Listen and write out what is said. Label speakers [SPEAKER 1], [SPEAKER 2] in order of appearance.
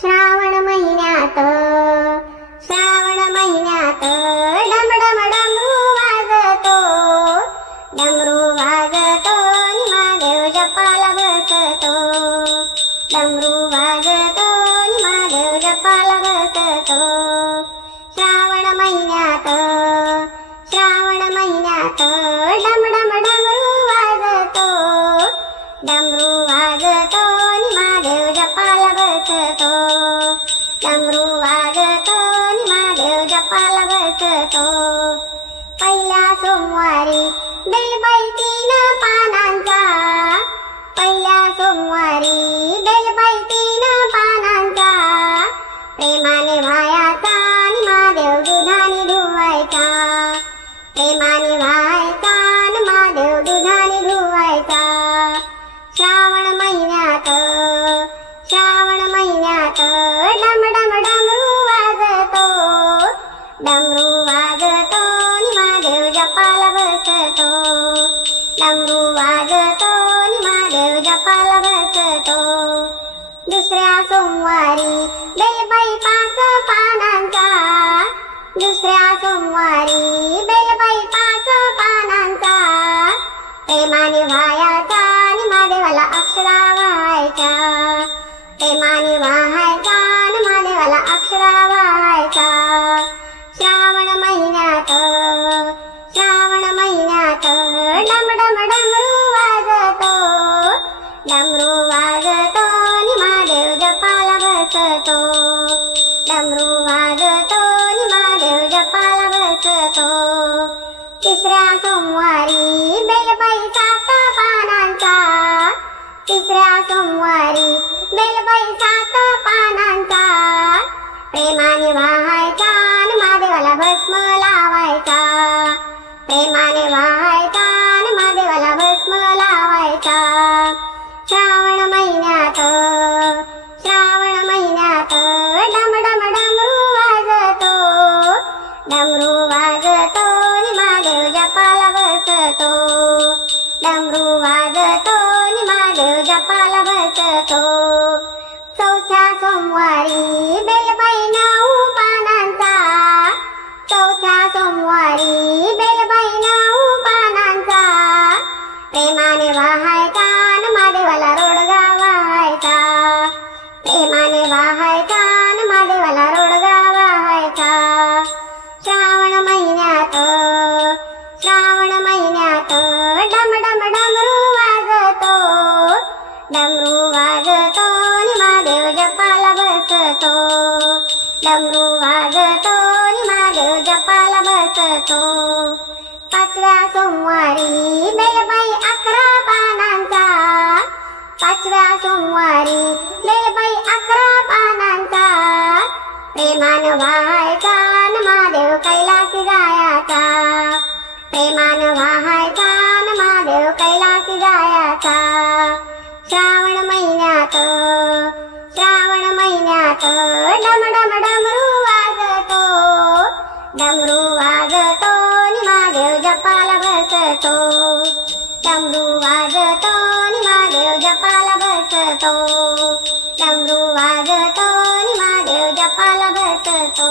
[SPEAKER 1] श्रावण महिन्यात श्रावण महिन्यात डमडम डमरू वाजतो. डमरू वाजतो नि महादेव जपाला बसतो. डमरू वाजतो नि महादेव जपाला बसतो. श्रावण महिन्यात श्रावण महिन्यात डमडम डमरू वाजतो. डमरू वाजतो नि महादेव जपाला बसतो. डमरू वाजतो नि महादेव जपाला बसतो. पहिल्या सोमवारी बेलबाई तीन पानांचा पहिल्या सोमवारी बेलबाई तीन पानांचा प्रेमाने व्हायाचा आणि महादेव दुधाने धुवायचा. प्रेमाने व्हायचा आणि महादेव महिन्यात श्रावण महिन्यात डम डम डमरू वाजतो. डमरू वाजतो नि महादेव जपाला बसतो. डमरू वाजतो नि महादेव जपाला बसतो. दुसऱ्या सोमवारी बेलबाई पाच पानांचा. दुसऱ्या सोमवारी बेलबाई पाच पानांचा. प्रेमाने व्हायाचा महादेवाला अक्षरा व्हायच्या प्रेमाने व्हायचा आणि महादेवाला अक्षरा व्हायचा. श्रावण महिन्यात श्रावण महिन्यात डम डम डमरू वाजतो. डमरू वाजतो नि महादेव जपाला बसतो. डमरू वाजतो नि महादेव जपाला बसतो. तिसऱ्या सोमवारी बेलबाई सात पानांचा तिसऱ्या सोमवारी बेलबाई सात पानांचा प्रेमाने व्हायचा आणि महादेवाला भस्म लावायचा. प्रेमाने व्हायचा आणि महादेवाला भस्म लावायचा. श्रावण महिन्यात श्रावण महिन्यात डम डम डमरू वाजतो. डमरू वाजतो. जपाला बसतो डमरू वाजतो नि महादेव जपाला बसतो चौथ्या सोमवारी बेलबाई नऊ पानांचा चौथ्या सोमवारी बेलबाई नऊ पानांचा प्रेमाने वाहायचा न महादेवाला रोडगा वाहायचा प्रेमाने वाहायचा न महादेवाला रोडगा वाहायचा श्रावण महिन्यात श्रावण महिन्यात डम डम डमरू वाजतो डमरू वाजतो नि महादेव जपाला बसतो. डमरू वाजतो नि महादेव जपाला बसतो. पाचव्या सोमवारी बेलबाई अकरा पानांचा पाचव्या सोमवारी बेलबाई अकरा पानांचा. प्रेमान व्हायचा न महादेव कैला प्रेमान व्हायचा न महादेव कैलास जायाचा. श्रावण महिन्यात श्रावण महिन्यात डम डम डमरू वाजतो. डमरू वाजतो नि महादेव जपाला बसतो. डमरू वाजतो नि महादेव जपाला बसतो. डमरू वाजतो नि महादेव जपाला बसतो.